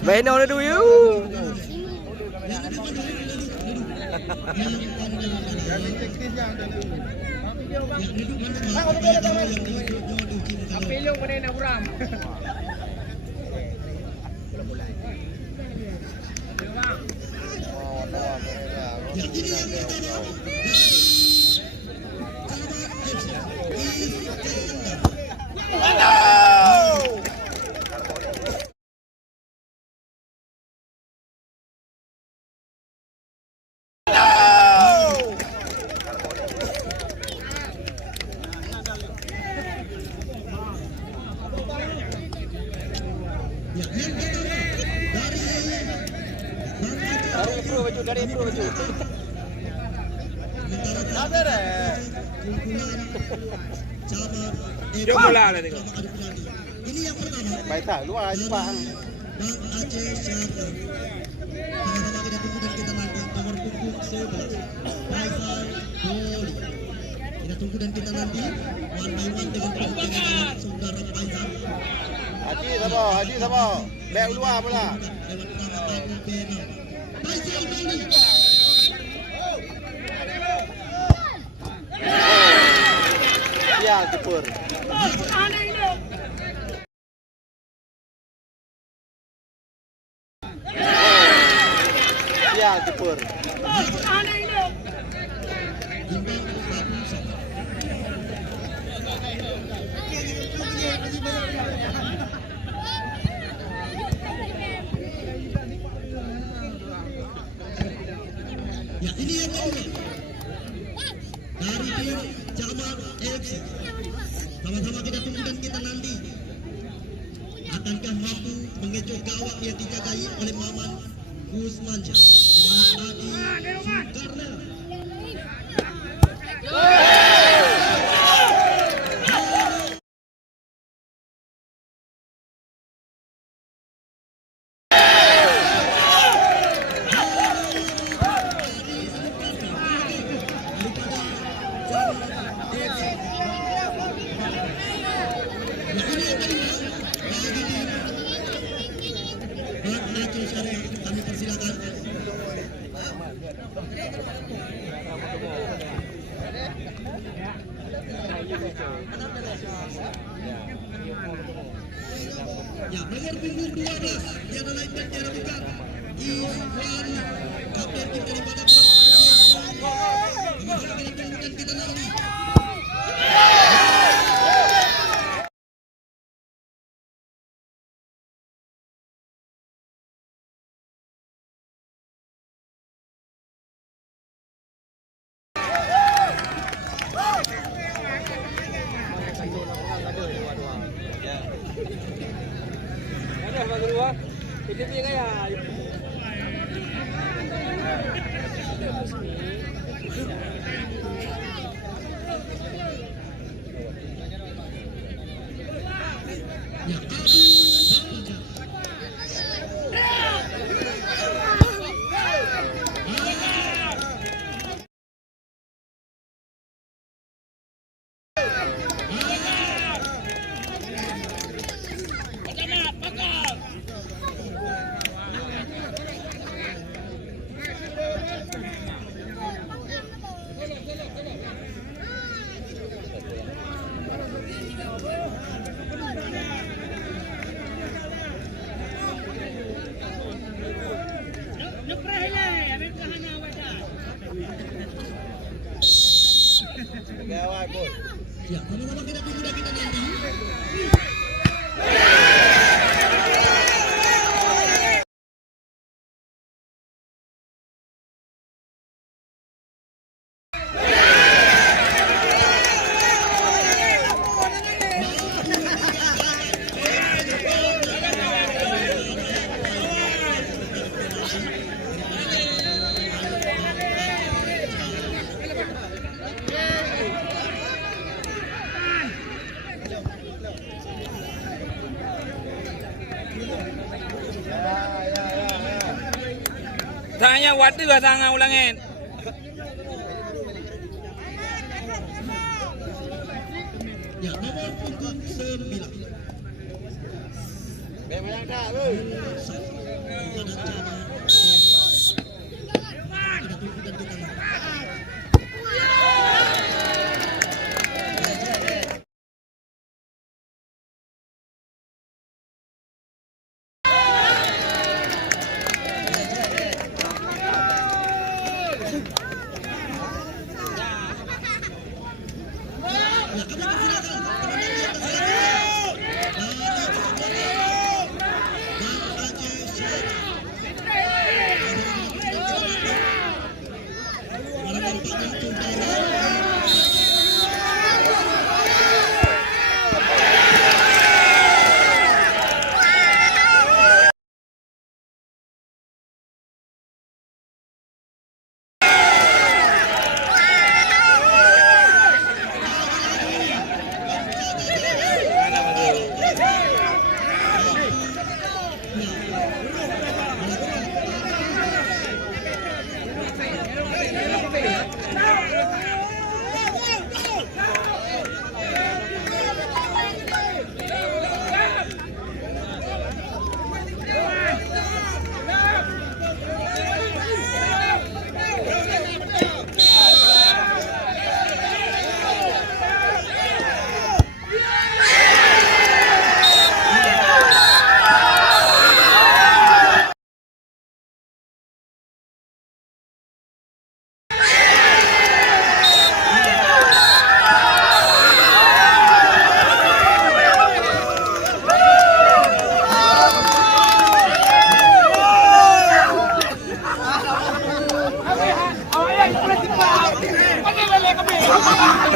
Beno na dulu. Apilong mo na yung naburam. Dari pro baju. Ada deh. Jom bola lah tengok. Ini yang pertama. Baik tak luar Jepang. Bang Aceh Syahrir. Sama-sama kita tunggu dan kita nanti nomor punggung 11. Faisal Doli. Kita tunggu dan kita nanti one by one dengan pertandingan saudara Faisal. Haji sabar. Baik luar pula. Faisal Doli. Ya, keeper. Ya, keeper. Ya, ini yang kedua dari tim Jamal FC. Sama-sama kita tunggu dan kita nanti. Akankah mampu mengecoh gawang yang dijagai oleh Maman Gusmanja? Di mana Adi Sukarna. Kami persilakan. Ya, nomor punggung 12 tiada lain dan tiada bukan Iwan, kapten tim daripada sama-sama kita tunggu dan kita nanti. Itu dia kaya. Ya, sama-sama kita tunggu dan kita nanti. Tanya waktu gak tangan ulangin. Ya, nomor punggung 9. Bek banyak dah, weh.